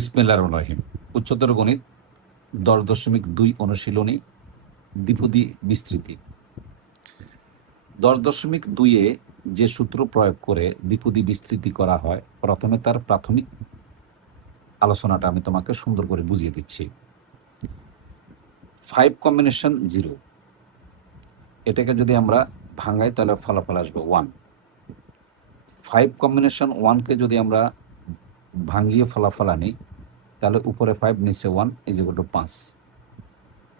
বিসমিল্লাহির রহমানির রহিম। উচ্চতর গণিত 10.2 অনুশীলনী দ্বিপদী বিস্তৃতি। 10.2-এ যে সূত্র প্রয়োগ করে দ্বিপদী বিস্তৃতি করা হয়, প্রথমে তার প্রাথমিক আলোচনাটা আমি তোমাকে সুন্দর করে বুঝিয়ে দিচ্ছি। 5 কম্বিনেশন 0, এটাকে যদি আমরা ভাঙাই তাহলে ফলাফল আসবে 1। 5 কম্বিনেশন 1-কে যদি আমরা ভাঙিয়ে ফলাফল আনি তাহলে উপরে 5 নিচে 1 = 5।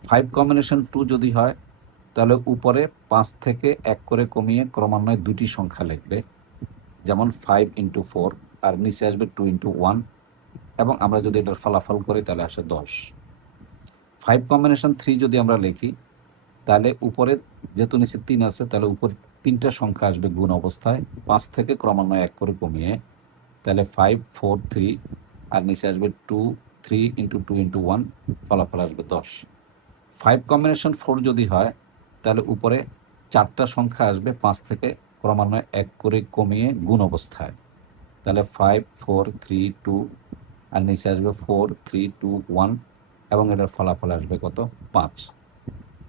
5 কম্বিনেশন 2 যদি হয় তাহলে উপরে 5 থেকে 1 করে কমিয়ে ক্রমান্বয়ে দুটি সংখ্যা লিখবে, যেমন 5 × 4, আর নিচে আসবে 2 × 1, এবং আমরা যদি এটার ফলাফল করি তাহলে আসে 10। 5 কম্বিনেশন 3 যদি আমরা লিখি তাহলে উপরে যেহেতু নিচে 3 আছে তাহলে উপরে 3টা সংখ্যা আসবে গুণ অবস্থায়, 5 থেকে ক্রমান্বয়ে 1 করে কমিয়ে, তাহলে 5, 4, 3, আর নিচে আসবে 2, 3 × 2 × 1, ফলাফল আসবে 10। 5 কম্বিনেশন 4 যদি হয় তাহলে উপরে 4টা সংখ্যা আসবে 5 থেকে ক্রমান্বয়ে 1 করে কমিয়ে গুণ অবস্থায়, তাহলে 5, 4, 3, 2, আর নিচে আসবে 4, 3, 2, 1, এবং এটার ফলাফল আসবে কত? 5।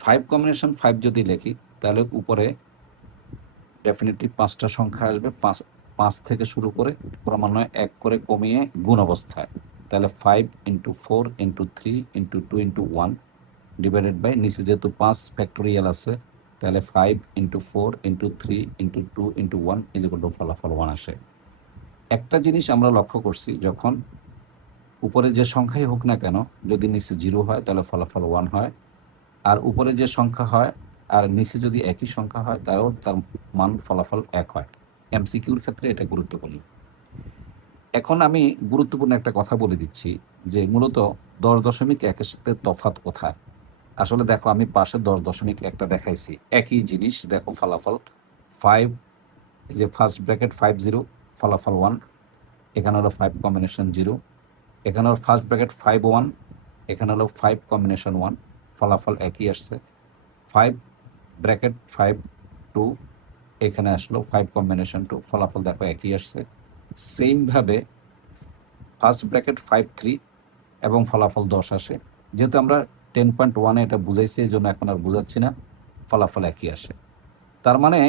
5 কম্বিনেশন 5 যদি লিখি তাহলে উপরে ডেফিনেটলি 5টা সংখ্যা আসবে 5 থেকে শুরু করে ক্রমান্বয়ে 1 করে কমিয়ে গুণ অবস্থায়, তাহলে 5 × 4 × 3 × 2 × 1 ডিভাইডেড বাই নিচে যেহেতু 5 ফ্যাক্টোরিয়াল আছে তাহলে 5 × 4 × 3 × 2 × 1 = ফলাফল 1 আসে। একটা জিনিস আমরা লক্ষ্য করছি, যখন উপরে যে সংখ্যাই হোক না কেন যদি নিচে 0 হয় তাহলে ফলাফল 1 হয়, আর উপরে যে সংখ্যা হয় আর নিচে যদি একই সংখ্যা হয় তাও তার মান ফলাফল 1 হয়। এমসিকিউর ক্ষেত্রে এটা গুরুত্বপূর্ণ। এখন আমি গুরুত্বপূর্ণ একটা কথা বলে দিচ্ছি যে মূলত 10.1-এর সাথে তফাৎ কোথায়। আসলে দেখো, আমি পাশে 10.1টা দেখাইছি, একই জিনিস। দেখো ফলাফল 5, এই যে ফার্স্ট ব্র্যাকেট 5 0, ফলাফল 1। এখানে হলো 5 কম্বিনেশন 0, এখানে হলো ফার্স্ট ব্র্যাকেট 5 1, এখানে হলো 5 কম্বিনেশন 1, ফলাফল একই আসছে। 5 ব্র্যাকেট 5 2, এখানে আসলো 5 কম্বিনেশন 2, ফলাফল দেখো একই আসছে। সেমভাবে ফার্স্ট ব্র্যাকেট 5 3 এবং ফলাফল 10 আসে। যেহেতু আমরা 10.1-এ এটা বুঝাইছি এই জন্য এখন আর বুঝাচ্ছি না, ফলাফল একই আসে। তার মানে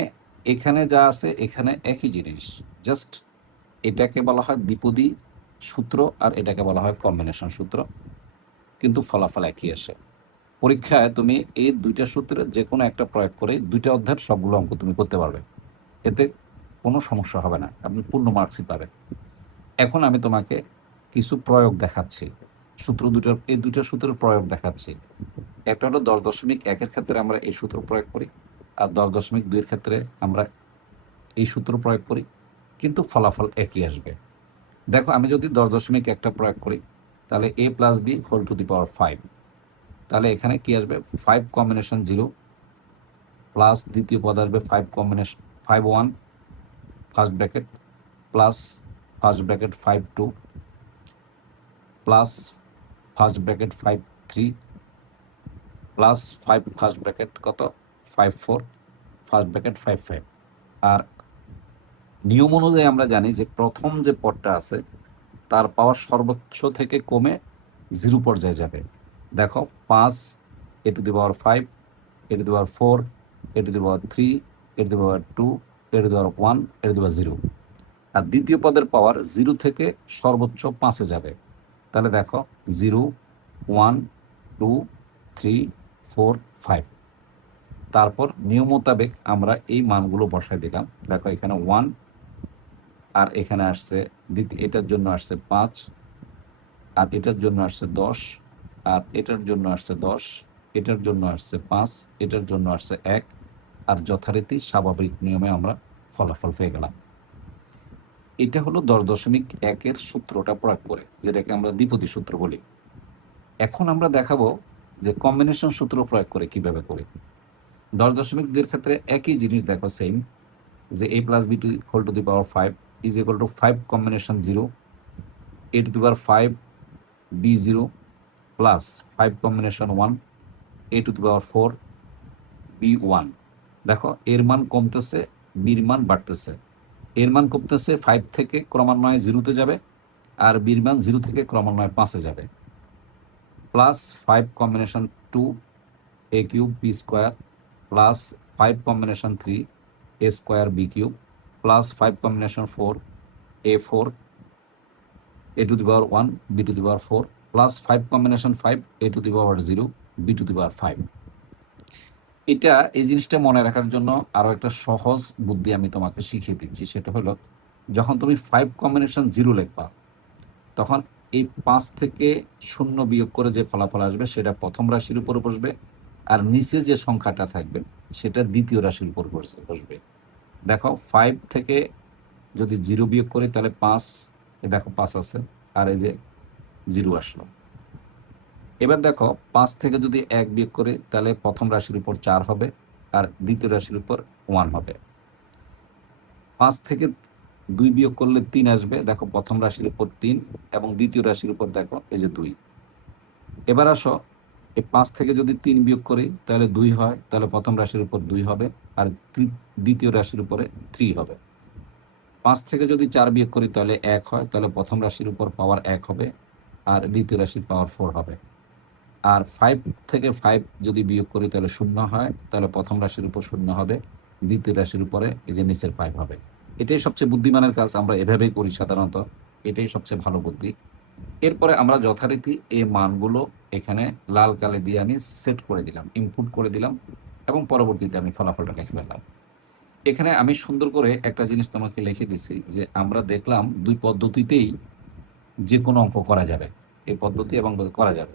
এখানে যা আছে এখানে একই জিনিস, জাস্ট এটাকে বলা হয় দ্বিপদী সূত্র আর এটাকে বলা হয় কম্বিনেশন সূত্র, কিন্তু ফলাফল একই আসে। পরীক্ষায় তুমি এই দুইটা সূত্রের যে কোনো একটা প্রয়োগ করে 2টা অধ্যায়ের সবগুলো অঙ্ক তুমি করতে পারবে, এতে কোনো সমস্যা হবে না, আপনি পূর্ণ মার্কসই পাবেন। এখন আমি তোমাকে কিছু প্রয়োগ দেখাচ্ছি, এই দুটো সূত্রের প্রয়োগ দেখাচ্ছি। একটা হলো 10.1-এর ক্ষেত্রে আমরা এই সূত্র প্রয়োগ করি, আর 10.2-এর ক্ষেত্রে আমরা এই সূত্র প্রয়োগ করি, কিন্তু ফলাফল একই আসবে। দেখো, আমি যদি 10.1টা প্রয়োগ করি তাহলে a + b ⁴ 5, তাহলে এখানে কি আসবে? 5 কম্বিনেশন 0 প্লাস দ্বিতীয় পদ আসবে 5 combination 5 1 first bracket plus first bracket 5 2 plus first bracket 5 3 plus 5 first bracket কত 5 4 ফার্স্ট ব্র্যাকেট 5 5। আর নিয়ম অনুযায়ী আমরা জানি যে প্রথম যে পদটা আছে তার পাওয়ার সর্বোচ্চ থেকে কমে 0 পর্যায়ে যাবে। দেখো 5 a⁴, a⁴, a⁴, a⁴, a⁴, a⁴, a⁴, a⁴, a⁴, 0। আর দ্বিতীয় পদের পাওয়ার 0 থেকে সর্বোচ্চ 5-এ যাবে। তাহলে দেখো 0 1 2 3 4 5। তারপর নিয়ম মোতাবেক আমরা এই মানগুলো বসাই দিলাম। দেখো এখানে 1, আর এখানে আসছে এটার জন্য আসছে 5, আর এটার জন্য আসছে 10, আর এটার জন্য আসছে 10, এটার জন্য আসছে 5, এটার জন্য আসছে 1, আর যথারীতি স্বাভাবিক নিয়মে আমরা ফলাফল পেয়ে গেলাম। এটা হলো 10.1-এর সূত্রটা প্রয়োগ করে, যেটাকে আমরা দ্বিপদী সূত্র বলি। এখন আমরা দেখাবো যে কম্বিনেশন সূত্র প্রয়োগ করে কিভাবে করি। 10.2-এর ক্ষেত্রে একই জিনিস, দেখো সেম, যে a + b ⁴ 5 = 5 combination 0 a⁵ b0 plus 5 combination 1 a⁴ b1। দেখো এর মান কমতেছে, বির মান বাড়তেছে। এর মান কমতেছে 5 থেকে ক্রমান্বয়ে 0-তে যাবে, আর বির মান 0 থেকে ক্রমান্বয়ে 5-এ যাবে, plus 5 combination 2 a cube b square plus 5 combination 3 a square b cube plus 5 combination 4 a4 a to the power 1 b to the power 4 plus 5 combination 5 a to the power 0 b to the power 5। এটা এই জিনিসটা মনে রাখার জন্য আরো একটা সহজ বুদ্ধি আমি তোমাকে শিখিয়ে দিচ্ছি, সেটা হলো যখন তুমি 5 কম্বিনেশন 0 লিখবা তখন এই 5 থেকে 0 বিয়োগ করে যে ফলাফল আসবে সেটা প্রথম রাশির উপর বসবে, আর নিচে যে সংখ্যাটা থাকবে সেটা দ্বিতীয় রাশির উপর বসবে। দেখো 5 থেকে যদি 0 বিয়োগ করি তাহলে 5, এ দেখো 5 আছে, আর এই যে 0 আসলো। এবার দেখো 5 থেকে যদি 1 বিয়োগ করি তাহলে প্রথম রাশির উপর 4 হবে, আর দ্বিতীয় রাশির উপর 1 হবে। 5 থেকে 2 বিয়োগ করলে 3 আসবে, দেখো প্রথম রাশির উপর 3 এবং দ্বিতীয় রাশির উপর দেখো এই যে 2। এবার আসো এই 5 থেকে যদি 3 বিয়োগ করি তাহলে 2 হয়, তাহলে প্রথম রাশির উপর 2 হবে, আর দ্বিতীয় রাশির উপরে 3 হবে। 5 থেকে যদি 4 বিয়োগ করি তাহলে 1 হয়, তাহলে প্রথম রাশির উপর পাওয়ার 1 হবে, আর দ্বিতীয় রাশির পাওয়ার 4 হবে। আর 5 থেকে 5 যদি বিয়োগ করি তাহলে 0 হয়, তাহলে প্রথম রাশির উপর 0 হবে, দ্বিতীয় রাশির উপরে এই যে নিচের 5 হবে। এটাই সবচেয়ে বুদ্ধিমানের কাজ, আমরা এভাবেই করি সাধারণত, এটাই সবচেয়ে ভালো বুদ্ধি। এরপরে আমরা যথারীতি এই মানগুলো এখানে লাল কালি দিয়ে আমি সেট করে দিলাম, ইনপুট করে দিলাম, এবং পরবর্তীতে আমি ফলাফলটা লিখে ফেললাম। এখানে আমি সুন্দর করে একটা জিনিস তোমাকে লিখে দিচ্ছি যে আমরা দেখলাম দুই পদ্ধতিতেই যে কোনো অঙ্ক করা যাবে, এই পদ্ধতি এবং করা যাবে,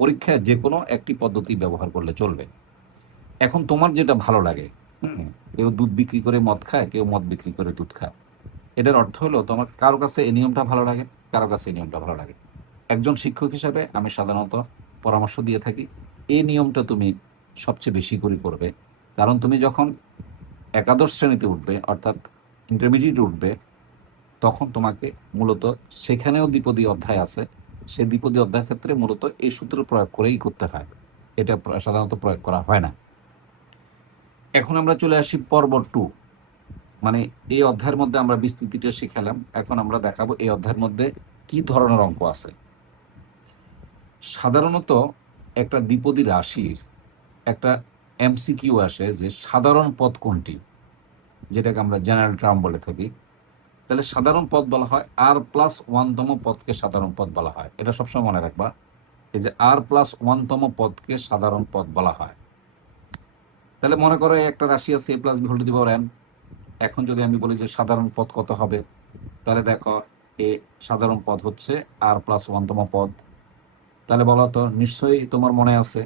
পরীক্ষায় যে কোনো একটি পদ্ধতি ব্যবহার করলে চলবে। এখন তোমার যেটা ভালো লাগে, কেউ দুধ বিক্রি করে মদ খায়, কেউ মদ বিক্রি করে দুধ খায়, এটার অর্থ হলো তোমার কারো কাছে এই নিয়মটা ভালো লাগে, কারো কাছে এই নিয়মটা ভালো লাগে। একজন শিক্ষক হিসাবে আমি সাধারণত পরামর্শ দিয়ে থাকি এই নিয়মটা তুমি সবচেয়ে বেশি করে করবে, কারণ তুমি যখন একাদশ শ্রেণীতে উঠবে অর্থাৎ ইন্টারমিডিয়েট উঠবে তখন তোমাকে মূলত সেখানেও দ্বিপদী অধ্যায় আছে, সেই দ্বিপদী অধ্যায়ের ক্ষেত্রে মূলত এই সূত্র প্রয়োগ করেই করতে হয়, এটা সাধারণত প্রয়োগ করা হয় না। এখন আমরা চলে আসি পর্ব 2, মানে এই অধ্যায়ের মধ্যে আমরা বিস্তৃতিটা শিখালাম, এখন আমরা দেখাবো এই অধ্যায়ের মধ্যে কি ধরনের অঙ্ক আছে। সাধারণত একটা দ্বিপদী রাশির একটা এমসিকিউ আসে যে সাধারণ পদ কোনটি, যেটাকে আমরা জেনারেল টার্ম বলে থাকি। তাহলে সাধারণ পদ বলা হয় r+1তম পদকে সাধারণ পদ বলা হয়, এটা সবসময় মনে রাখবা, এই যে r+1তম পদকে সাধারণ পদ বলা হয়। তাহলে মনে করো একটা রাশি আছে a+b^n, এখন যদি আমি বলি যে সাধারণ পদ কত হবে, তাহলে দেখো এ সাধারণ পদ হচ্ছে r+1তম পদ। তাহলে বলো তো, নিশ্চয়ই তোমার মনে আছে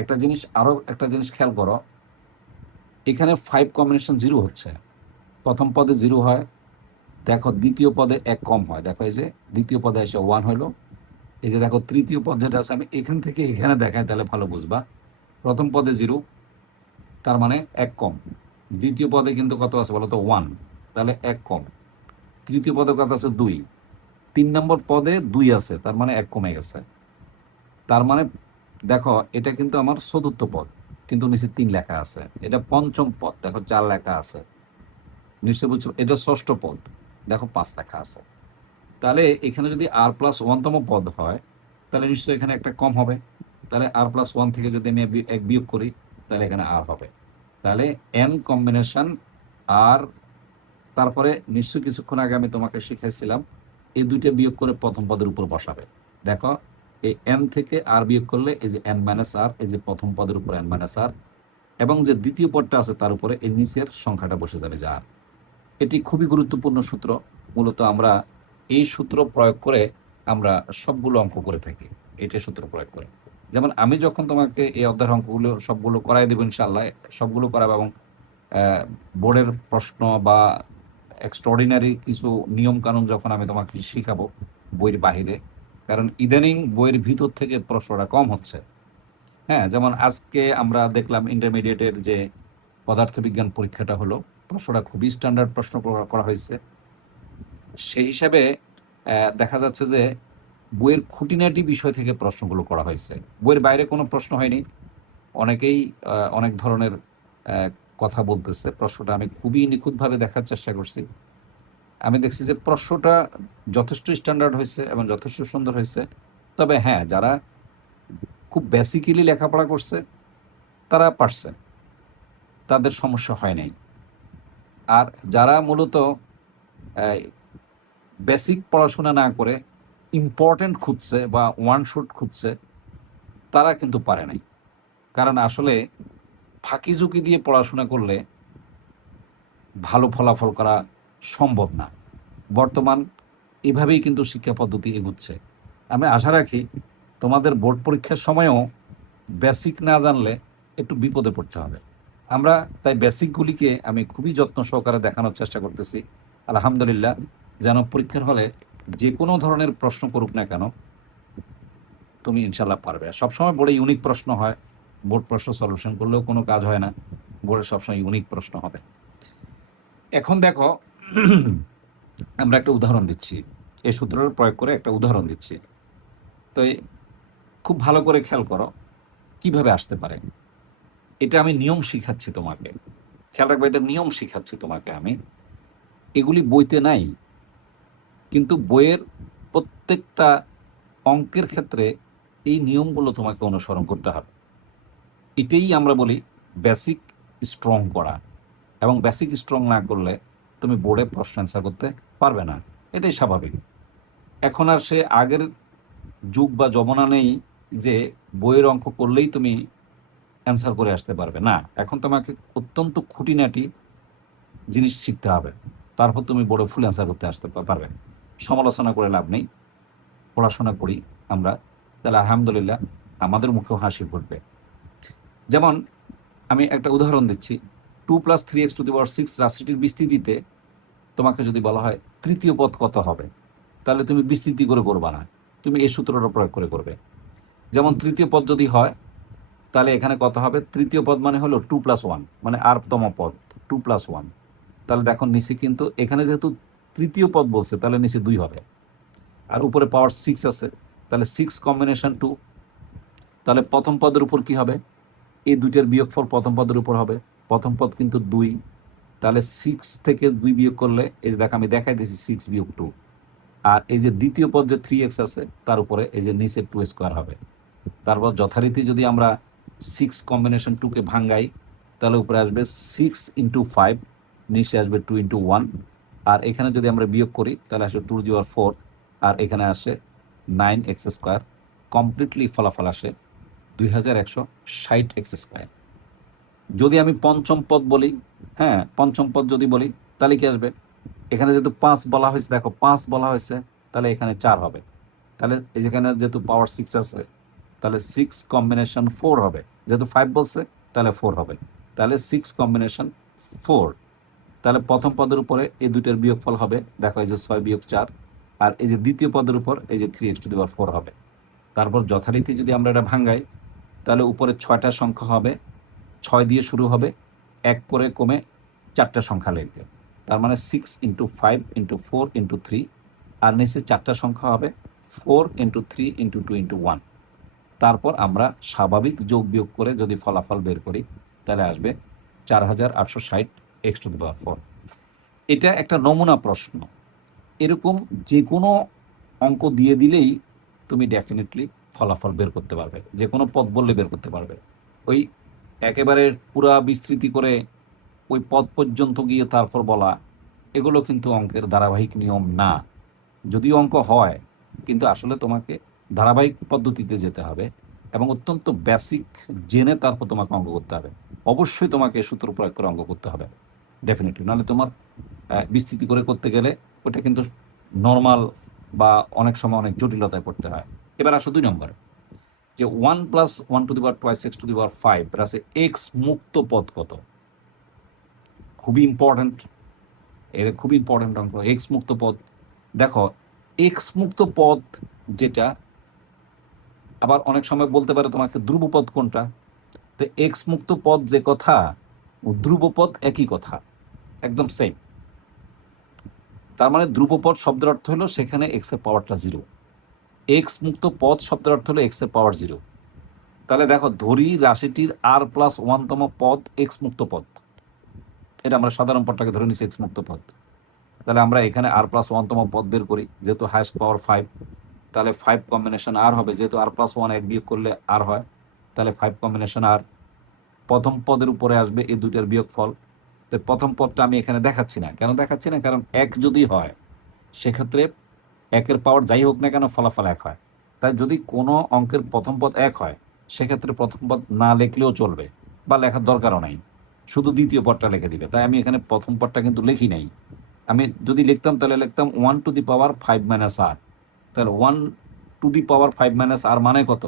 একটা জিনিস, আরো একটা জিনিস খেয়াল করো, এখানে 5 কম্বিনেশন 0 হচ্ছে, প্রথম পদে 0 হয়, দেখো দ্বিতীয় পদে 1 কম হয়, দেখো এই যে দ্বিতীয় পদে এসে 1 হলো, এই যে দেখো তৃতীয় পদ যেটা আছে, আমি এখান থেকে এখানে দেখাই তাহলে ভালো বুঝবা। প্রথম পদে 0, তার মানে 1 কম, দ্বিতীয় পদে কিন্তু কত আছে বলো তো 1, তাহলে 1 কম, তৃতীয় পদে কত আছে 2, 3 নম্বর পদে 2 আছে, তার মানে 1 কমে গেছে। তার মানে দেখো এটা কিন্তু আমার চতুর্থ পদ, কিন্তু নিচে 3 লেখা আছে, এটা পঞ্চম পদ, দেখো 4 লেখা আছে, নিশ্চয় বুঝছো, এটা ষষ্ঠ পদ, দেখো 5 লেখা আছে। তাহলে এখানে যদি r+1তম পদ হয় তাহলে নিশ্চয়ই এখানে একটা কম হবে, তাহলে r+1 থেকে যদি আমি 1 বিয়োগ করি তাহলে এখানে r হবে, তাহলে n কম্বিনেশন r, তারপরে নিশ্চয়ই কিছুক্ষণ আগে আমি তোমাকে শিখাইছিলাম এই দুইটা বিয়োগ করে প্রথম পদের উপর বসাবে। দেখো এই n থেকে r বিয়োগ করলে এই যে n-r, এই যে প্রথম পদের উপর n-r, এবং যে দ্বিতীয় পদটা আছে তার উপরে এই নিচের সংখ্যাটা বসে যাবে যে r। এটি খুবই গুরুত্বপূর্ণ সূত্র, মূলত আমরা এই সূত্র প্রয়োগ করে আমরা সবগুলো অঙ্ক করে থাকি, এইটা সূত্র প্রয়োগ করে। যেমন আমি যখন তোমাকে এই অধ্যায়ের অঙ্কগুলো সবগুলো করাই দেবো ইনশাআল্লাহ, সবগুলো করাবো, এবং বোর্ডের প্রশ্ন বা এক্সট্রাঅর্ডিনারি কিছু নিয়ম কানুন যখন আমি তোমাকে শিখাবো বইয়ের বাহিরে, কারণ ইদানিং বইয়ের ভিতর থেকে প্রশ্নটা কম হচ্ছে। হ্যাঁ, যেমন আজকে আমরা দেখলাম ইন্টারমিডিয়েটের যে পদার্থবিজ্ঞান পরীক্ষাটা হলো, প্রশ্নটা খুবই স্ট্যান্ডার্ড প্রশ্ন করা হয়েছে, সেই হিসাবে দেখা যাচ্ছে যে বইয়ের খুঁটিনাটি বিষয় থেকে প্রশ্নগুলো করা হয়েছে, বইয়ের বাইরে কোনো প্রশ্ন হয়নি। অনেকেই অনেক ধরনের কথা বলতেছে, প্রশ্নটা আমি খুবই নিখুঁতভাবে দেখার চেষ্টা করছি, আমি দেখছি যে প্রশ্নটা যথেষ্ট স্ট্যান্ডার্ড হয়েছে এবং যথেষ্ট সুন্দর হয়েছে। তবে হ্যাঁ, যারা খুব বেসিক্যালি লেখাপড়া করছে তারা পারছে, তাদের সমস্যা হয় নাই। আর যারা মূলত বেসিক পড়াশোনা না করে ইম্পর্টেন্ট খুঁজছে বা ওয়ান শট খুঁজছে, তারা কিন্তু পারে নাই। কারণ আসলে ফাঁকি ঝুঁকি দিয়ে পড়াশোনা করলে ভালো ফলাফল করা সম্ভব না। বর্তমান এভাবেই কিন্তু শিক্ষা পদ্ধতি এগুচ্ছে। আমি আশা রাখি তোমাদের বোর্ড পরীক্ষার সময়ও বেসিক না জানলে একটু বিপদে পড়তে হবে। আমরা তাই বেসিকগুলিকে আমি খুবই যত্ন সহকারে দেখানোর চেষ্টা করতেছি, আলহামদুলিল্লাহ, যেন পরীক্ষার হলে যে কোনো ধরনের প্রশ্ন করুক না কেন তুমি ইনশাল্লাহ পারবে। সবসময় বোর্ডে ইউনিক প্রশ্ন হয়, বোর্ড প্রশ্ন সলিউশন করলেও কোনো কাজ হয় না, বোর্ডে সবসময় ইউনিক প্রশ্ন হবে। এখন দেখো, আমরা একটা উদাহরণ দিচ্ছি, এই সূত্রের প্রয়োগ করে একটা উদাহরণ দিচ্ছি। তো খুব ভালো করে খেয়াল করো কিভাবে আসতে পারে। এটা আমি নিয়ম শিখাচ্ছি তোমাকে, খেয়াল রাখবে, এটা নিয়ম শিখাচ্ছি তোমাকে আমি। এগুলি বইতে নাই, কিন্তু বইয়ের প্রত্যেকটা অঙ্কের ক্ষেত্রে এই নিয়মগুলো তোমাকে অনুসরণ করতে হবে। এটাই আমরা বলি বেসিক স্ট্রং করা। এবং বেসিক স্ট্রং না করলে তুমি বোর্ডে প্রশ্ন অ্যান্সার করতে পারবে না, এটাই স্বাভাবিক। এখন আর সে আগের যুগ বা জমানা নেই যে বইয়ের অঙ্ক করলেই তুমি অ্যান্সার করে আসতে পারবে না। এখন তোমাকে অত্যন্ত খুঁটিনাটি জিনিস শিখতে হবে, তারপর তুমি বোর্ডে ফুল অ্যান্সার করতে আসতে পারবে। সমালোচনা করে লাভ নেই, পড়াশোনা করি আমরা, তাহলে আলহামদুলিল্লাহ আমাদের মুখেও হাসি ফুটবে। যেমন আমি একটা উদাহরণ দিচ্ছি, 2+3x⁶ রাশিটির বিস্তৃতিতে তোমাকে যদি বলা হয় তৃতীয় পদ কত হবে, তাহলে তুমি বিস্তৃতি করে করবা না, তুমি এই সূত্রটা প্রয়োগ করে করবে। যেমন তৃতীয় পদ যদি হয় তাহলে এখানে কত হবে, তৃতীয় পদ মানে হলো 2+1, মানে আরতম পদ 2+1। তাহলে দেখো নিচে কিন্তু এখানে যেহেতু তৃতীয় পদ বলছে তাহলে নিচে 2 হবে, আর উপরে পাওয়ার 6 আছে, তাহলে 6 কম্বিনেশন 2। তাহলে প্রথম পদের উপর কি হবে, এই দুইটার বিয়োগফল প্রথম পদের উপর হবে, প্রথম পদ কিন্তু 2, তাহলে 6 থেকে 2 বিয়োগ করলে এই যে দেখো আমি দেখাই দিয়েছি 6 বিয়োগ 2। আর এই যে দ্বিতীয় পদ যে 3x আছে তার উপরে এই যে নিচে 2² হবে। তারপর যথারীতি যদি আমরা 6 কম্বিনেশন 2কে ভাঙ্গাই তাহলে উপরে আসবে 6 × 5, নিচে আসবে 2 × 1। আর এখানে যদি আমরা বিয়োগ করি তাহলে আসবে 2^4, আর এখানে আসে 9x²। কমপ্লিটলি ফলাফল আসে 2160x²। যদি আমি পঞ্চম পদ বলি, হ্যাঁ পঞ্চম পদ যদি বলি তাহলে কি আসবে, এখানে যেহেতু 5 বলা হয়েছে, দেখো 5 বলা হয়েছে, তাহলে এখানে 4 হবে। তাহলে এই যেখানে যেহেতু পাওয়ার 6 আছে তাহলে 6 কম্বিনেশন 4 হবে, যেহেতু 5 বলছে তাহলে 4 হবে, তাহলে 6 কম্বিনেশন 4। তাহলে প্রথম পদের উপরে এই দুইটার বিয়োগফল হবে, দেখো এই যে 6 বিয়োগ 4, আর এই যে দ্বিতীয় পদের উপর এই যে 3x⁴ হবে। তারপর যথারীতি যদি আমরা এটা ভাঙ্গাই তাহলে উপরে 6টা সংখ্যা হবে, 6 দিয়ে শুরু হবে, 1 করে কমে 4টা সংখ্যা লিখবে, তার মানে 6 × 5 × 4 × 3, আর নিচে 4টা সংখ্যা হবে 4 × 3 × 2 × 1। তারপর আমরা স্বাভাবিক যোগ বিয়োগ করে যদি ফলাফল বের করি তাহলে আসবে 4860x⁴। এটা একটা নমুনা প্রশ্ন, এরকম যে কোনো অঙ্ক দিয়ে দিলেই তুমি ডেফিনেটলি ফলাফল বের করতে পারবে, যে কোনো পদ বললে বের করতে পারবে। ওই একেবারে পুরা বিস্তৃতি করে ওই পদ পর্যন্ত গিয়ে তারপর বলা, এগুলো কিন্তু অঙ্কের ধারাবাহিক নিয়ম না। যদিও অঙ্ক হয়, কিন্তু আসলে তোমাকে ধারাবাহিক পদ্ধতিতে যেতে হবে এবং অত্যন্ত বেসিক জেনে তারপর তোমাকে অঙ্ক করতে হবে। অবশ্যই তোমাকে সূত্র প্রয়োগ করে অঙ্ক করতে হবে ডেফিনেটলি, নাহলে তোমার বিস্তৃতি করে করতে গেলে ওটা কিন্তু নর্মাল বা অনেক সময় অনেক জটিলতায় পড়তে হয়। এবার আসো 2 নম্বর, যে 1+1^2x⁵ রাশি এক্স মুক্ত পদ কত। খুবই ইম্পর্ট্যান্ট, এর খুবই ইম্পর্ট্যান্ট অঙ্ক। এক্স মুক্ত পদ, দেখো এক্স মুক্ত পদ যেটা, আবার অনেক সময় বলতে পারে তোমাকে ধ্রুবপদ কোনটা। তো এক্স মুক্ত পদ যে কথা ও ধ্রুবপদ একই কথা, একদম সেম। তার মানে ধ্রুবপদ শব্দের অর্থ হলো সেখানে এক্স এর পাওয়ারটা 0, এক্স মুক্ত পদ শব্দের অর্থ হলো এক্স এর পাওয়ার 0। তাহলে দেখো ধরি রাশিটির r+1তম পদ এক্স মুক্ত পদ, এটা আমরা সাধারণ পদটাকে ধরে নিচ্ছি এক্স মুক্ত পদ। তাহলে আমরা এখানে r+1 তম পদ বের করি, যেহেতু হাইয়েস্ট পাওয়ার 5, তাহলে 5 কম্বিনেশন r হবে, যেহেতু r+1 এক বিয়োগ করলে r হয়, তাহলে 5 কম্বিনেশন r প্রথম পদের উপরে আসবে এই দুইটার বিয়োগফল। তো প্রথম পদটা আমি এখানে দেখাচ্ছি না, কেন দেখাচ্ছি না, কারণ এক যদি হয় সেক্ষেত্রে একের পাওয়ার যাই হোক না কেন ফলাফল এক হয়। তাই যদি কোনো অঙ্কের প্রথম পদ এক হয় সেক্ষেত্রে প্রথম পদ না লিখলেও চলবে বা লেখার দরকারও নাই, শুধু দ্বিতীয় পদটা লিখে দিবে। তাই আমি এখানে প্রথম পদটা কিন্তু লিখি নাই। আমি যদি লিখতাম তাহলে লিখতাম 1⁵ তাহলে 1⁵ মানে কত?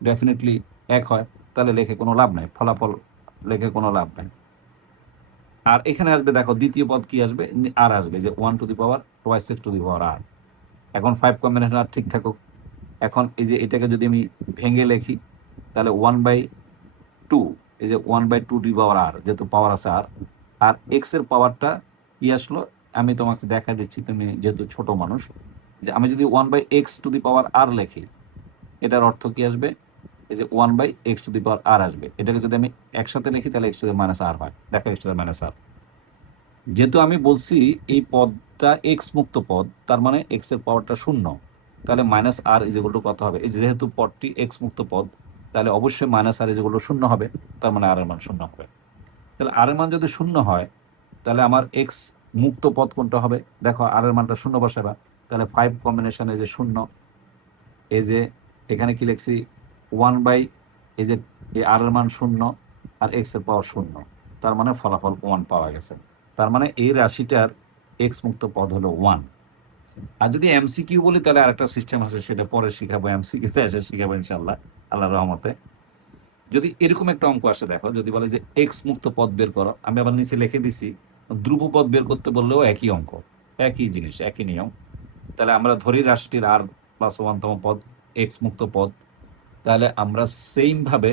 ডেফিনেটলি এক হয়, তাহলে লিখে কোনো লাভ নাই, ফলাফল লিখে কোনো লাভ নাই। আর এখানে আসবে, দেখো দ্বিতীয় পদ কি আসবে, আর আসবে, যে 1⁵ এখন 5 কম্বিনেশন আর ঠিক থাকুক। এখন এই যে এটাকে যদি আমি ভেঙে লিখি তাহলে 1/2, এই যে 1/2 যেহেতু পাওয়ার আছে আর এক্স এর পাওয়ারটা কি আসলো আমি তোমাকে দেখা দিচ্ছি, তুমি যেহেতু ছোট মানুষ, যে আমি যদি 1/x⁴ লিখি এটার অর্থ কি আসবে, এই যে 1/x⁴ আসবে। এটাকে যদি আমি একসাথে লিখি তাহলে x⁻r হয়, দেখো x⁻r। যেহেতু আমি বলছি এই পদটা এক্স মুক্ত পদ, তার মানে এক্স এর পাওয়ারটা 0, তাহলে -r কত হবে, এই যেহেতু পদটি এক্স মুক্ত পদ তাহলে অবশ্যই -r 0 হবে, তার মানে r এর মান 0 হবে। তাহলে r এর মান যদি 0 হয় তাহলে আমার এক্স মুক্ত পদ কোনটা হবে, দেখো r এর মানটা 0 বসাবা, তাহলে 5 কম্বিনেশন এই যে 0, এই যে এখানে কি লিখছি 1 এই যে r এর মান 0 আর x এর পাওয়ার 0, তার মানে ফলাফল 1 পাওয়া গেছে। তার মানে এই রাশিটার এক্স মুক্ত পদ হলো 1। আর যদি এমসিকিউ বলি তাহলে আরেকটা সিস্টেম আছে, সেটা পরে শিখাবো, এমসিকিউতে এসে শিখাবো ইনশাল্লাহ, আল্লাহর রহমতে। যদি এরকম একটা অঙ্ক আসে, দেখো যদি বলে যে এক্স মুক্ত পদ বের করো, আমি আবার নিচে লিখে দিছি ধ্রুব পদ বের করতে বললেও একই অঙ্ক, একই জিনিস, একই নিয়ম। তাহলে আমরা ধরি রাশিটির r+1 তম পদ এক্স মুক্ত পদ, তাহলে আমরা সেইমভাবে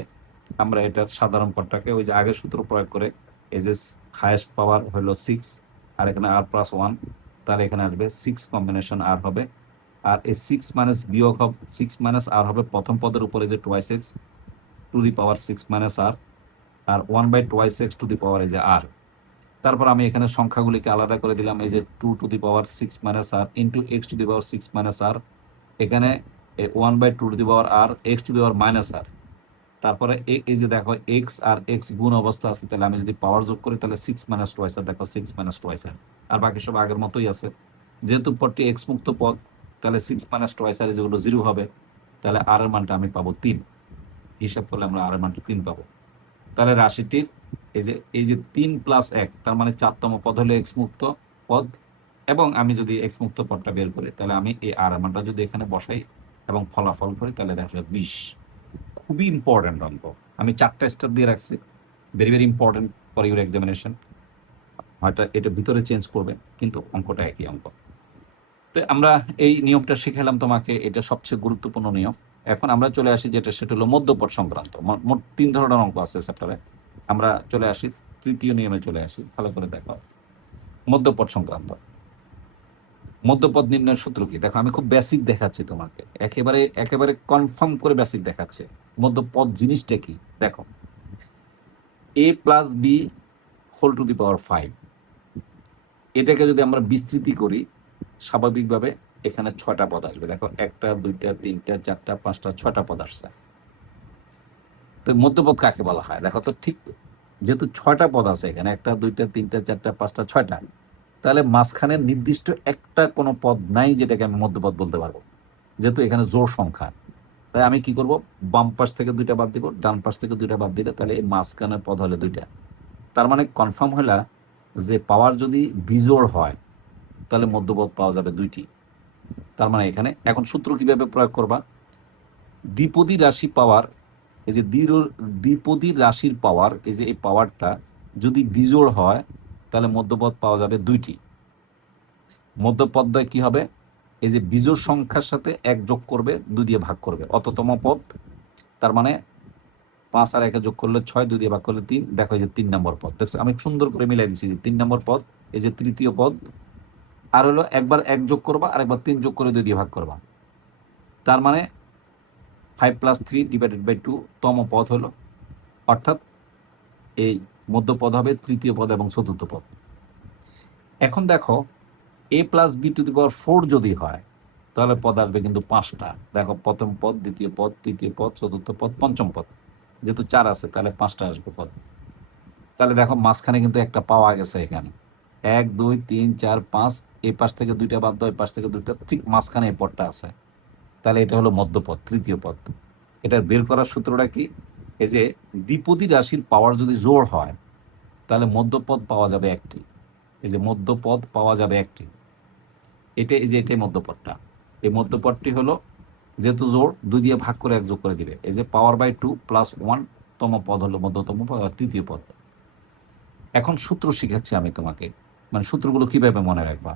আমরা এটার সাধারণ পদটাকে ওই যে আগের সূত্র প্রয়োগ করে, এই যে হায়েস্ট পাওয়ার হলো 6 আর এখানে r+1, তাহলে এখানে আসবে 6 কম্বিনেশন r হবে। আর এই 6 মাইনাস বিয়োগ হবে, 6 - r হবে প্রথম পদের উপরে যে 2x⁻6 - r, আর 1/2x⁻, এই যে r। তারপর আমি এখানে সংখ্যাগুলিকে আলাদা করে দিলাম, এই যে 2⁻6 - r ইন্টু x⁻6 - r, এখানে 1/2 x⁻r। তারপরে এই যে দেখো এক্স আর এক্স গুণ অবস্থা আছে, তাহলে আমি যদি পাওয়ার যোগ করি তাহলে 6 - 2r, দেখো 6 - 2r, আর বাকি সব আগের মতোই আছে। যেহেতু পদটি এক্স মুক্ত পদ তাহলে 6 - 2r যেগুলো 0 হবে, তাহলে আর এর মানটা আমি পাবো 3, হিসাব করলে আমরা আর এর মানটা 3 পাবো। তাহলে রাশিটির এই যে 3 + 1, তার মানে 4তম পদ হলো এক্স মুক্ত পদ। এবং আমি যদি এক্স মুক্ত পদটা বের করি তাহলে আমি এই আর এর মানটা যদি এখানে বসাই এবং ফলাফল করি তাহলে দেখা যাবে 20। খুবই ইম্পর্টেন্ট অঙ্ক, আমি 4টা স্টার দিয়ে রাখছি, very very important for your examination. হয়তো এটা ভিতরে চেঞ্জ করবে কিন্তু অঙ্কটা একই অঙ্ক। তো আমরা এই নিয়মটা শিখালাম তোমাকে, এটা সবচেয়ে গুরুত্বপূর্ণ নিয়ম। এখন আমরা চলে আসি যেটা, সেটা হলো মধ্যপদ সংক্রান্ত। মোট 3 ধরনের অঙ্ক আছে চ্যাপ্টারে, আমরা চলে আসি তৃতীয় নিয়মে চলে আসি, ভালো করে দেখো। মধ্যপদ সংক্রান্ত, মধ্যপদ নির্ণয়ের সূত্র কি, দেখো আমি খুব বেসিক দেখাচ্ছি তোমাকে, একেবারে একেবারে কনফার্ম করে বেসিক দেখাচ্ছে। মধ্যপদ জিনিসটা কি দেখো, a+b⁵, এটাকে যদি আমরা বিস্তৃতি করি স্বাভাবিকভাবে এখানে 6টা পদ আসবে। দেখো 1টা 2টা 3টা 4টা 5টা 6টা পদ আসছে। তো মধ্যপদ কাকে বলা হয় দেখো তো, ঠিক যেহেতু 6টা পদ আছে এখানে, 1টা 2টা 3টা 4টা 5টা 6টা, তাহলে মাঝখানে নির্দিষ্ট একটা কোনো পদ নাই যেটাকে আমি মধ্যপদ বলতে পারবো, যেহেতু এখানে জোড় সংখ্যা। তাই আমি কি করব, বাম পাশ থেকে 2টা বাদ দিব, ডান পাশ থেকে 2টা বাদ দিলে তাহলে এই মাঝখানের পদ হলে 2টা। তার মানে কনফার্ম হলো যে পাওয়ার যদি বিজোড় হয় তাহলে মধ্যপদ পাওয়া যাবে 2টি। তার মানে এখানে এখন সূত্র কিভাবে প্রয়োগ করবা, দ্বিপদী রাশি পাওয়ার, এই যে দ্বিপদী রাশির পাওয়ার, এই যে এই পাওয়ারটা যদি বিজোড় হয় তাহলে মধ্যপদ পাওয়া যাবে 2টি। মধ্যপদদ্বয় কি হবে, এই যে বিজোড় সংখ্যার সাথে 1 যোগ করবে, 2 দিয়ে ভাগ করবে, অততম পদ। তার মানে 5 আর 1 যোগ করলে 6, 2 দিয়ে ভাগ করলে 3, দেখো এই যে 3 নম্বর পদ, দেখছো আমি সুন্দর করে মিলাই দিচ্ছি, 3 নম্বর পদ, এই যে তৃতীয় পদ। আর হলো একবার 1 যোগ করবা আর একবার 3 যোগ করে 2 দিয়ে ভাগ করবা, তার মানে 5 + 3/2 তম পদ হলো, অর্থাৎ এই মধ্যপদ হবে তৃতীয় পদ এবং চতুর্থ পদ। এখন দেখো এ plus B to the power 4 যদি হয় তাহলে পদ আসবে কিন্তু 5টা। দেখো প্রথম পদ, দ্বিতীয় পদ, তৃতীয় পদ, চতুর্থ পদ, পঞ্চম পদ, যেহেতু 4 আছে তাহলে 5টা আসবে পদ। তাহলে দেখো মাঝখানে কিন্তু একটা পাওয়া গেছে এখানে, 1 2 3 4 5, এই পাশ থেকে 2টা বাদ দাও, এই পাশ থেকে 2টা, ঠিক মাঝখানে এই পদটা আছে। তাহলে এটা হলো মধ্যপদ, তৃতীয় পদ। এটার বের করার সূত্রটা কি? এই যে দ্বিপদী রাশির পাওয়ার যদি জোড় হয় তাহলে মধ্যপদ পাওয়া যাবে একটি। এই যে মধ্যপদ পাওয়া যাবে একটি, এটা এই যে এটাই মধ্যপদটা। এই মধ্যপদটি হলো, যেহেতু জোড় 2 দিয়ে ভাগ করে 1 যোগ করে দিবে, এই যে পাওয়ার বাই 2 প্লাস 1 তম পদ হলো মধ্যতম পদ, তৃতীয় পদ। এখন সূত্র শিখাচ্ছি আমি তোমাকে, মানে সূত্রগুলো কিভাবে মনে রাখবা।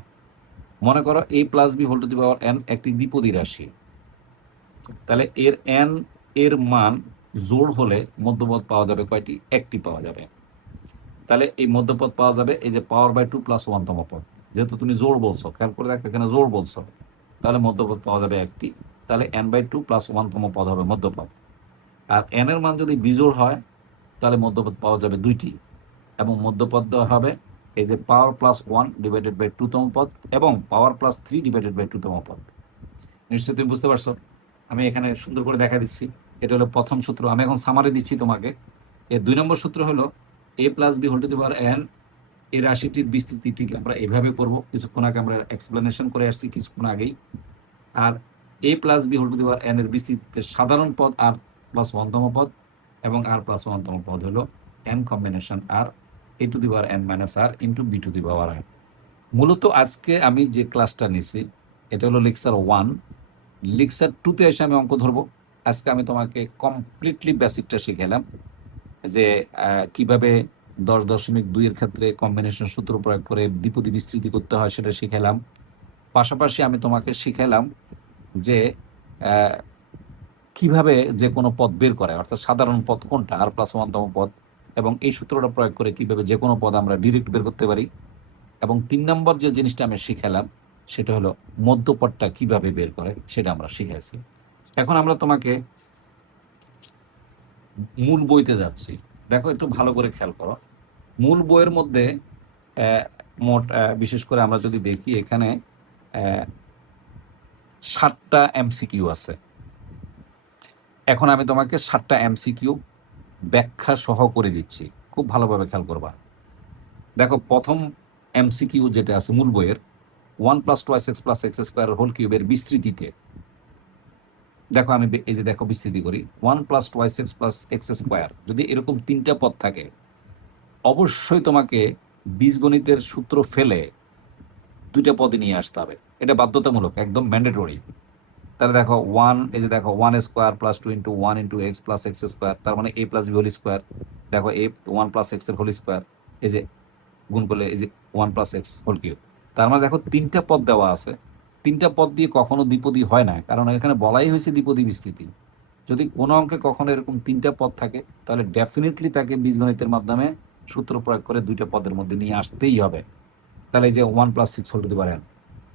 মনে করো a plus b whole to the power n একটি দ্বিপদী রাশি, তাহলে এর n এর মান জোড় হলে মধ্যপদ পাওয়া যাবে কয়টি? একটি পাওয়া যাবে। তাহলে এই মধ্যপদ পাওয়া যাবে এই যে পাওয়ার বাই 2 প্লাস 1 তম পদ, যেহেতু তুমি জোড় বলছো, খেয়াল করে দেখো এখানে জোড় বলছো, তাহলে মধ্যপদ পাওয়া যাবে একটি। তাহলে n বাই 2 প্লাস 1 তম পদ হবে মধ্যপদ। আর n এর মান যদি বিজোড় হয় তাহলে মধ্যপদ পাওয়া যাবে দুইটি, এবং মধ্যপদ দেওয়া হবে এই যে পাওয়ার প্লাস 1 ডিভাইডেড বাই 2 তম পদ এবং পাওয়ার প্লাস 3 ডিভাইডেড বাই 2 তম পদ। নিশ্চয়ই তুমি বুঝতে পারছো। আমি এখানে সুন্দর করে দেখা দিচ্ছি। এটা হলো প্রথম সূত্র, আমি এখন সামারি দিচ্ছি তোমাকে। এর 2 নম্বর সূত্র হলো a plus b whole to the power n, এই রাশিটির বিস্তৃতি ঠিক আমরা এভাবে করব, কিছুক্ষণ আগে আমরা এক্সপ্লেনেশন করে আসছি কিছুক্ষণ আগেই। আর a plus b whole to the power n এর বিস্তৃতিতে সাধারণ পদ আর প্লাস 1 তম পদ এবং আর প্লাস 1 তম পদ হলো n combination r a to the power n minus r into b to the power r। মূলত আজকে আমি যে ক্লাসটা নিছি এটা হলো লেকচার 1। লেকচার 2তে এসে আমি অঙ্ক ধরবো। আজকে আমি তোমাকে কমপ্লিটলি বেসিকটা শিখালাম, যে কিভাবে 10.2 এর ক্ষেত্রে কম্বিনেশন সূত্র প্রয়োগ করে দ্বিপদী বিস্তৃতি করতে হয় সেটা শিখালাম। পাশাপাশি আমি তোমাকে শিখালাম যে কিভাবে যে কোনো পদ বের করে, অর্থাৎ সাধারণ পদ কোনটা, আর প্লাস 1 তম পদ, এবং এই সূত্রটা প্রয়োগ করে কিভাবে যে কোনো পদ আমরা ডিরেক্ট বের করতে পারি। এবং 3 নম্বর যে জিনিসটা আমি শিখালাম সেটা হলো মধ্যপদটা কিভাবে বের করে সেটা আমরা শিখেছি। এখন আমরা তোমাকে মূল বইতে যাচ্ছি। দেখো একটু ভালো করে খেয়াল করো, মূল বইয়ের মধ্যে মোট বিশেষ করে আমরা যদি দেখি এখানে 7টা এমসিকিউ আছে। এখন আমি তোমাকে 7টা এমসিকিউ ব্যাখ্যা সহ করে দিচ্ছি, খুব ভালোভাবে খেয়াল করবা। দেখো প্রথম এমসিকিউ যেটা আছে মূল বইয়ের, 1 plus 2x plus x square whole কিউবের বিস্তৃতিতে, দেখো আমি এই যে দেখো বিস্তৃতি করি, 1 plus 2x plus x square যদি এরকম 3টা পদ থাকে, অবশ্যই তোমাকে বীজগণিতের সূত্র ফেলে 2টা পদে নিয়ে আসতে হবে। এটা বাধ্যতামূলক, একদম ম্যান্ডেটরি। তাহলে দেখো 1, এই যে দেখো 1 square plus 2 into 1 into x plus x square, তার মানে a plus b whole square. দেখো a 1 প্লাস এক্স এর হোল স্কোয়ার, এই যে গুণ করলে এই যে 1 প্লাস এক্স হোল কিউব। তার মানে দেখো 3টা পদ দেওয়া আছে। 3টা পদ দিয়ে কখনো দ্বিপদী হয় না, কারণ এখানে বলাই হয়েছে দ্বিপদী বিস্তৃতি। যদি কোনো অঙ্কে কখনো এরকম 3টা পদ থাকে তাহলে ডেফিনেটলি তাকে বীজগণিতের মাধ্যমে সূত্র প্রয়োগ করে 2টা পদের মধ্যে নিয়ে আসতেই হবে। তাহলে এই যে 1 plus 6 whole to the power n,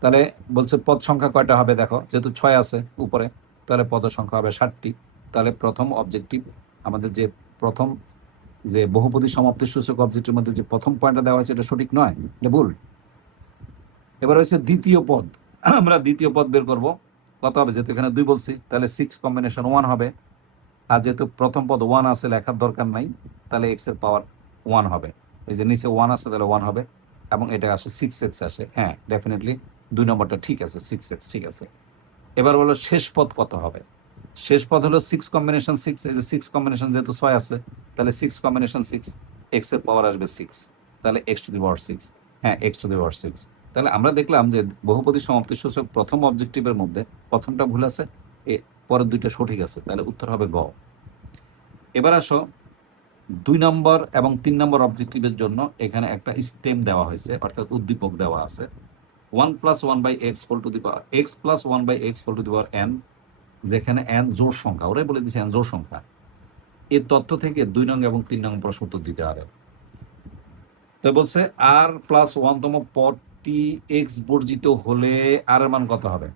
তাহলে বলছে পদ সংখ্যা কয়টা হবে, দেখো যেহেতু 6 আছে উপরে, তাহলে পদের সংখ্যা হবে 60টি। তাহলে প্রথম অবজেক্টিভ, আমাদের যে প্রথম যে বহুপদী সমাপ্তির সূচক অবজেক্টের মধ্যে যে প্রথম পয়েন্টটা দেওয়া হয়েছে এটা সঠিক নয়, এটা ভুল। এবার হচ্ছে দ্বিতীয় পদ, আমরা দ্বিতীয় পদ বের করব কত হবে, যেহেতু এখানে 2 বলছি তাহলে 6 কম্বিনেশন 1 হবে। আর যেহেতু প্রথম পদ 1 আছে, লেখার দরকার নাই, তাহলে এক্স এর পাওয়ার 1 হবে। এই যে নিচে 1 আছে তাহলে 1 হবে, এবং এটা আসে 6x আসে। হ্যাঁ ডেফিনেটলি 2 নম্বরটা ঠিক আছে, 6x ঠিক আছে। এবার বলো শেষ পদ কত হবে। শেষ পদ হলো 6 কম্বিনেশন 6, এই যে 6 কম্বিনেশন যেহেতু 6 আছে তাহলে 6 কম্বিনেশন 6, এক্স এর পাওয়ার আসবে 6, তাহলে এক্স টু দি পাওয়ার 6। হ্যাঁ এক্স টু দি পাওয়ার 6। তাহলে আমরা দেখলাম যে বহুপদী সমাপ্তি সূচক প্রথম অবজেক্টিভের মধ্যে প্রথমটা ভুল আছে, পরের 2টা সঠিক আছে, তাহলে উত্তর হবে গ। এবার আসো 2 নম্বর এবং 3 নম্বর অবজেক্টিভের জন্য এখানে একটা স্টেম দেওয়া হয়েছে, অর্থাৎ উদ্দীপক দেওয়া আছে। 1 plus 1 by x whole to the power x plus 1 by x whole to the power n, যেখানে n জোড় সংখ্যা, ওরাই বলে দিচ্ছে n জোড় সংখ্যা। এই তথ্য থেকে 2 নং এবং 3 নং প্রশ্ন উত্তর দিতে হবে। তো বলছে আর প্লাস 1 তম পদটি এক্স বর্জিত হলে আর এর মান কত হবে।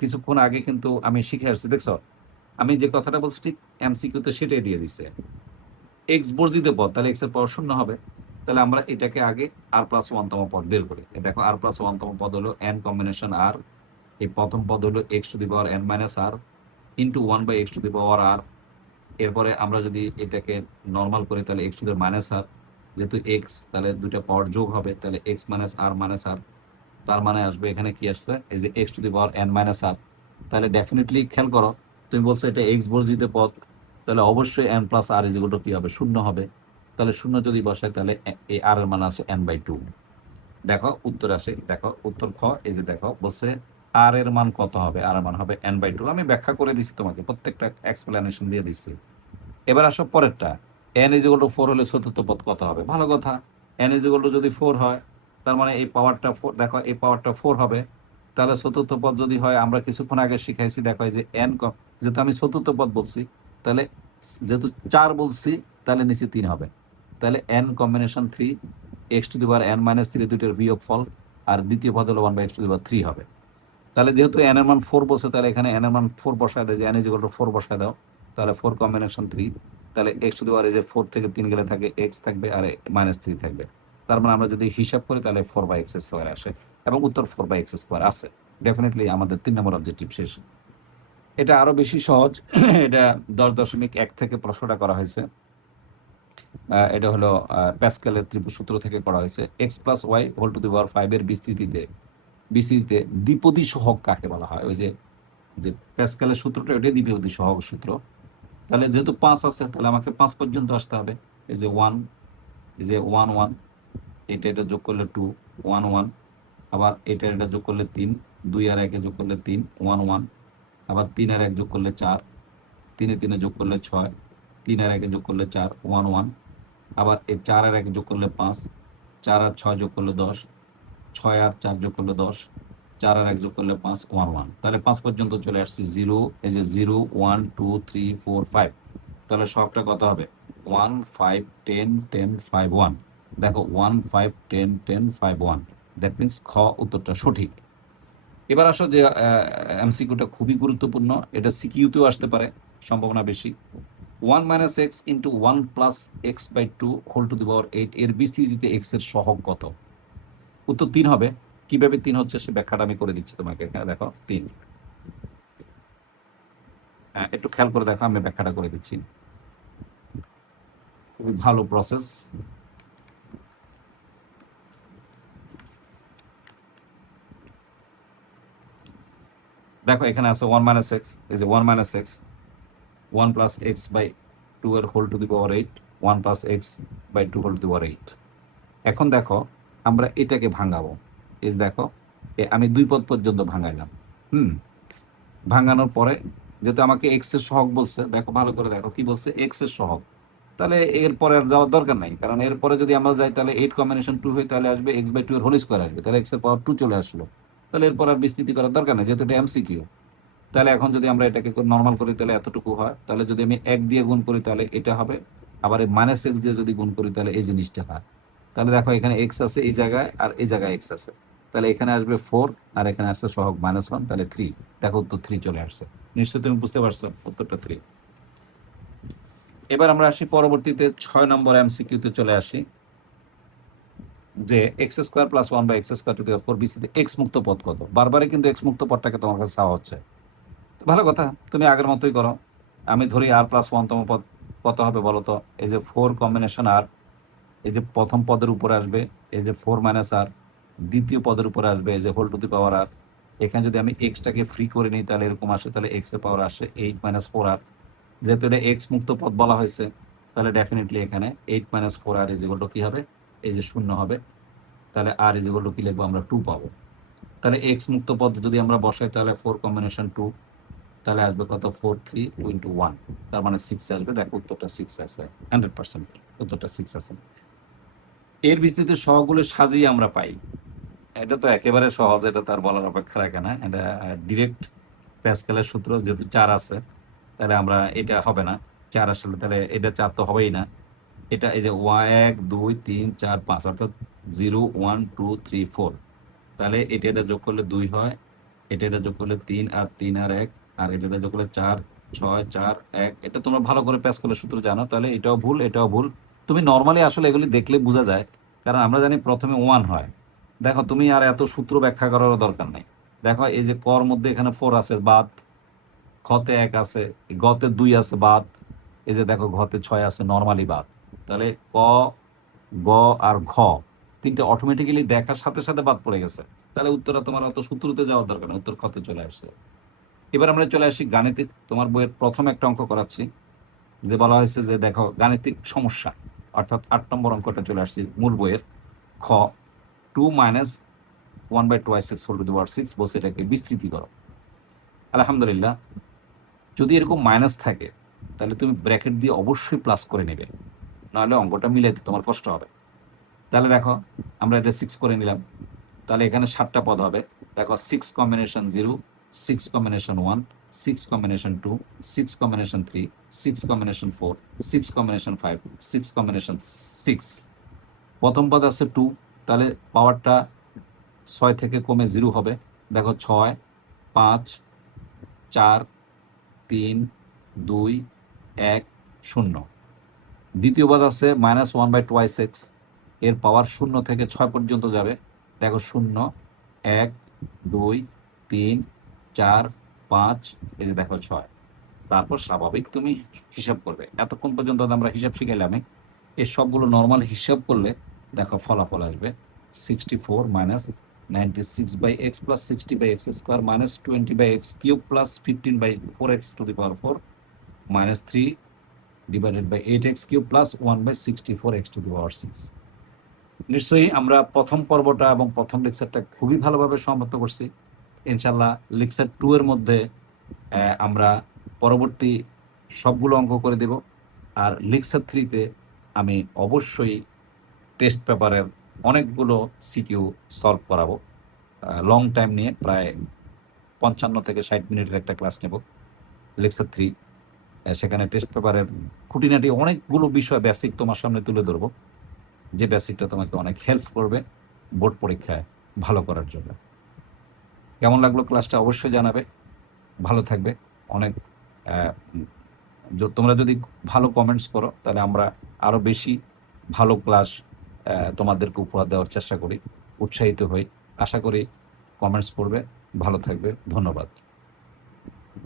কিছুক্ষণ আগে কিন্তু আমি শিখে আসছি, দেখছো আমি যে কথাটা বলছি ঠিক এমসিকিউতে সেটাই দিয়ে দিচ্ছে। এক্স বর্জিত পদ, তাহলে এক্স এর পাওয়ার 0 হবে। তাহলে আমরা এটাকে আগে আর প্লাস ওয়ানতম পদ বের করি। দেখো আর প্লাস ওয়ানতম পদ হলো এন কম্বিনেশন আর, এই প্রথম পদ হলো x to the power n minus r into one by x to the power r. এরপরে আমরা যদি এটাকে নর্মাল করি তাহলে x to the minus r, যেহেতু এক্স তাহলে দুইটা পাওয়ার যোগ হবে, তাহলে এক্স মাইনাস আর, তার মানে আসবে এখানে কি আসছে, এই যে x to the power n minus r. তাহলে ডেফিনেটলি খেয়াল করো, তুমি বলছো এটা এক্স বর্জিত পদ, তাহলে অবশ্যই n plus r is equal to কি হবে, শূন্য হবে। তাহলে শূন্য যদি বসায় তাহলে এই আর এর মান আসে এন বাই টু। দেখো উত্তর আসে, দেখো উত্তর খ, এই যে দেখো বলছে আর এর মান কত হবে, আর এর মান হবে এন বাই টু। আমি ব্যাখ্যা করে দিচ্ছি তোমাকে, প্রত্যেকটা এক্সপ্লেনেশন দিয়ে দিচ্ছি। এবার আসো পরেরটা, N is equal two four হলে চতুর্থ পদ কত হবে। ভালো কথা, এন ইজ ইকুয়াল টু যদি ফোর হয় তার মানে এই পাওয়ারটা ফোর, দেখো এই পাওয়ারটা ফোর হবে। তাহলে চতুর্থ পদ যদি হয়, আমরা কিছুক্ষণ আগে শিখাইছি, দেখো এই যে এন, যেহেতু আমি চতুর্থ পদ বলছি, তাহলে যেহেতু চার বলছি তাহলে নিচে তিন হবে। তাহলে n combination three, x to the power n minus three দুইটার বিয়োগ ফল, আর দ্বিতীয় পদ হলো one by x to the power three হবে। তাহলে যেহেতু এন এর মান ফোর বসে, তাহলে এখানে এন এর মান ফোর বসায় দেয়, যে N is equal two four বসায় দাও, তাহলে ফোর কম্বিনেশন থ্রি। তাহলে এক্স টু দি পাওয়ার, এই যে ফোর থেকে তিন গেলে থাকে এক্স থাকবে আর মাইনাস থ্রি থাকবে। তার মানে আমরা যদি হিসাব করি তাহলে ফোর বাই এক্স স্কোয়ার আসে, এবং উত্তর ফোর বাই এক্স স্কোয়ার আছে। ডেফিনেটলি আমাদের 3 নম্বর অবজেক্টিভ শেষ। এটা আরো বেশি সহজ। এটা 10.1 থেকে প্রশ্নটা করা হয়েছে। এটা হলো প্যাসকেলের ত্রিভুজ সূত্র থেকে করা হয়েছে। X plus y whole to the power 5 এর বিস্তৃতিতে দ্বিপদী সহগ কাকে বলা হয়। ওই যে যে প্যাসকেলের সূত্রটা, ওইটাই দ্বিপদী সহগ সূত্র। তাহলে যেহেতু 5 আছে, তাহলে আমাকে 5 পর্যন্ত আসতে হবে। এই যে 1, এই যে 1 1, এটা যোগ করলে 2 1 1, আবার এটা যোগ করলে 3, 2 আর 1 যোগ করলে 3 1 1, আবার 3 আর 1 যোগ করলে 4, 3 3 যোগ করলে 6, 3 আর 1 যোগ করলে 4 1 1, আবার এই 4 আর 1 যোগ করলে 5, 4 আর 6 যোগ করলে 10, 6 আর 4 যোগ করলে 10, 4 আর 1 যোগ করলে 5 1 1। তাহলে 5 পর্যন্ত চলে আসছি। 0, এই যে 0 1 2 3 4 5। তাহলে সবটা কত হবে, 1 5 10 10 5 1। দেখো 1 5 10 10 5 1, দ্যাট মিনস খ উত্তরটা সঠিক। এবার আসো যে এমসিকিউটা খুবই গুরুত্বপূর্ণ, এটা সিকিউতেও আসতে পারে, সম্ভাবনা বেশি। 1 minus x into 1 plus x by two whole to the power 8 এর বিস্তৃতিতে এক্স এর সহগ কত। উত্তর 3 হবে। কিভাবে 3 হচ্ছে সে ব্যাখ্যাটা আমি করে দিচ্ছি তোমাকে। এখানে দেখো 3, একটু খেয়াল করে দেখো, আমি ব্যাখ্যাটা করে দিচ্ছি। খুবই ভালো প্রসেস। দেখো এখানে আছে 1 মাইনাস এক্স, এই যে 1 minus x, 1 plus x by two এর whole to the power 8, 1 plus x by two whole to the power 8। এখন দেখো আমরা এটাকে ভাঙাবো। এই যে দেখো আমি 2 পদ পর্যন্ত ভাঙাইলাম। ভাঙানোর পরে যেহেতু আমাকে এক্স এর সহগ বলছে, দেখো ভালো করে দেখো কি বলছে, এক্স এর সহগ। তাহলে এরপরে আর যাওয়ার দরকার নাই, কারণ এরপরে যদি আমরা যাই তাহলে 8 কম্বিনেশন 2 হয়, তাহলে আসবে এক্স বাই টু এর হোল স্কোয়ার আসবে, তাহলে এক্স এর পাওয়ার 2 চলে আসলো। তাহলে এরপর আর বিস্তৃতি করার দরকার নেই, যেহেতু এটা এমসিকিউ। তাহলে এখন যদি আমরা এটাকে নর্মাল করি তাহলে এতটুকু হয়। তাহলে যদি আমি 1 দিয়ে গুণ করি তাহলে এটা হবে, আবার এই মাইনাস এক্স দিয়ে যদি গুণ করি তাহলে এই জিনিসটা হয়। তাহলে দেখো এখানে এক্স আছে এই জায়গায়, আর এই জায়গায় এক্স আছে, তাহলে এখানে আসবে 4, আর এখানে আসছে সহগ -1, তাহলে 3। দেখো উত্তর 3 চলে আসছে। নিশ্চয়ই তুমি বুঝতে পারছো উত্তরটা 3। এবার আমরা আসি পরবর্তীতে 6 নম্বর এমসিকিউতে চলে আসি, যে x square plus 1 by x square to the power 4 বিসিতে এক্স মুক্ত পদ কত। বারবারই কিন্তু এক্স মুক্ত পদটাকে তোমার কাছে চাওয়া হচ্ছে। ভালো কথা, তুমি আগের মতোই করো। আমি ধরি আর প্লাস 1তম পদ কত হবে বলো তো। এই যে 4 কম্বিনেশন আর, এই যে প্রথম পদের উপরে আসবে এই যে 4 মাইনাস আর, দ্বিতীয় পদের উপরে আসবে এই যে হোল টু দি পাওয়ার আর। এখানে যদি আমি এক্সটাকে ফ্রি করে নিই তাহলে এরকম আসে, তাহলে এক্স এর পাওয়ার আসে 8 মাইনাস 4 আর। যেহেতু এটা এক্স মুক্ত পদ বলা হয়েছে, তাহলে ডেফিনেটলি এখানে 8 minus 4 r is equal to কি হবে, এই যে শূন্য হবে। তাহলে আর ইজ ইকুয়াল টু কি লিখবো আমরা, 2 পাবো। তাহলে এক্স মুক্ত পদ যদি আমরা বসাই তাহলে 4 কম্বিনেশন 2, তাহলে আসবে কত, 4 3 2 ইন্টু 1, তার মানে 6 আসবে। দেখো উত্তরটা 6 আছে, 100% উত্তরটা 6 আছে। এর ভিত্তিতে সহগুলো সাজিয়ে আমরা পাই। এটা তো একেবারে সহজ, এটা তার বলার অপেক্ষা রাখে না। এটা ডিরেক্ট প্যাসকেলের সূত্র, যেহেতু 4 আছে তাহলে আমরা এটা হবে না, 4 আসলে তাহলে এটা 4 তো হবেই না। এটা এই যে 1 2 3 4 5, অর্থাৎ 0 1 2 3 4, তাহলে এটা যোগ করলে 2 হয়, এটা যোগ করলে 3 আর 3 আর 1, আর এটা যোগ করলে 4 6 4 1। এটা তোমরা ভালো করে প্যাসকেলের সূত্র জানো, তাহলে এটাও ভুল এটাও ভুল। তুমি নর্মালি আসলে এগুলি দেখলে বোঝা যায়, কারণ আমরা জানি প্রথমে 1 হয়। দেখো তুমি আর এত সূত্র ব্যাখ্যা করারও দরকার নেই। দেখো এই যে কর মধ্যে এখানে 4 আছে বাদ, খতে 1 আছে, গতে 2 আছে বাদ, এই যে দেখো ঘতে 6 আছে নর্মালি বাদ। তাহলে ক, গ আর ঘ তিনটে অটোমেটিক্যালি দেখার সাথে সাথে বাদ পড়ে গেছে। তাহলে উত্তরটা তোমার অত সূত্রতে যাওয়ার দরকার নেই, উত্তর খতে চলে আসছে। এবার আমরা চলে আসি গাণিতিক, তোমার বইয়ের প্রথম একটা অঙ্ক করাচ্ছি, যে বলা হয়েছে যে দেখো গাণিতিক সমস্যা, অর্থাৎ 8 নম্বর অঙ্কটা চলে আসছে মূল বইয়ের। খ 2 minus 1/2 whole to the power 6 বসে এটাকে বিস্তৃতি করো। আলহামদুলিল্লাহ, যদি এরকম মাইনাস থাকে তাহলে তুমি ব্র্যাকেট দিয়ে অবশ্যই প্লাস করে নেবে, নাহলে অঙ্কটা মিলাইতে তোমার কষ্ট হবে। তাহলে দেখো আমরা এটা 6 করে নিলাম, তাহলে এখানে 7টা পদ হবে। দেখো 6 combination 0, 6 combination 1, 6 combination 2, 6 combination 3, 6 combination 4, 6 combination 5, 6 combination 6। প্রথম পদ আছে 2, তাহলে পাওয়ারটা 6 থেকে কমে 0 হবে। দেখো 6, 5, 4, 3, 2, 1, 0। দ্বিতীয় পদ আছে -1/2x, এর পাওয়ার 0 থেকে 6 পর্যন্ত যাবে। দেখো 0, 1, 2, 3, 4, 5, এই যে দেখো 6। তারপর স্বাভাবিক তুমি হিসাব করবে। এতক্ষণ পর্যন্ত আমরা হিসাব শিখাইলাম, এই সবগুলো নর্মাল হিসাব করলে দেখো ফলাফল আসবে 64 minus 96/x plus 60/x square minus 20/x cube plus 15/4x to the power 4 minus 3 divided by 8x cube plus 1/64x to the power 6। নিশ্চয়ই আমরা প্রথম পর্বটা এবং প্রথম লেকচারটা খুবই ভালোভাবে সমাপ্ত করছি। ইনশাল্লাহ লেকচার 2 এর মধ্যে আমরা পরবর্তী সবগুলো অঙ্ক করে দেব। আর লেকচার 3-তে আমি অবশ্যই টেস্ট পেপারের অনেকগুলো সিকিউ সলভ করাবো, লং টাইম নিয়ে, প্রায় 55 থেকে 60 মিনিটের একটা ক্লাস নেব লেকচার 3। সেখানে টেস্ট পেপারের খুঁটিনাটি অনেকগুলো বিষয় বেসিক তোমার সামনে তুলে ধরবো, যে বেসিকটা তোমাকে অনেক হেল্প করবে বোর্ড পরীক্ষায় ভালো করার জন্য। কেমন লাগলো ক্লাসটা অবশ্যই জানাবে। ভালো থাকবে। অনেক তোমরা যদি ভালো কমেন্টস করো তাহলে আমরা আরও বেশি ভালো ক্লাস তোমাদেরকে উপহার দেওয়ার চেষ্টা করি, উৎসাহিত হই। আশা করি কমেন্টস করবে। ভালো থাকবে। ধন্যবাদ।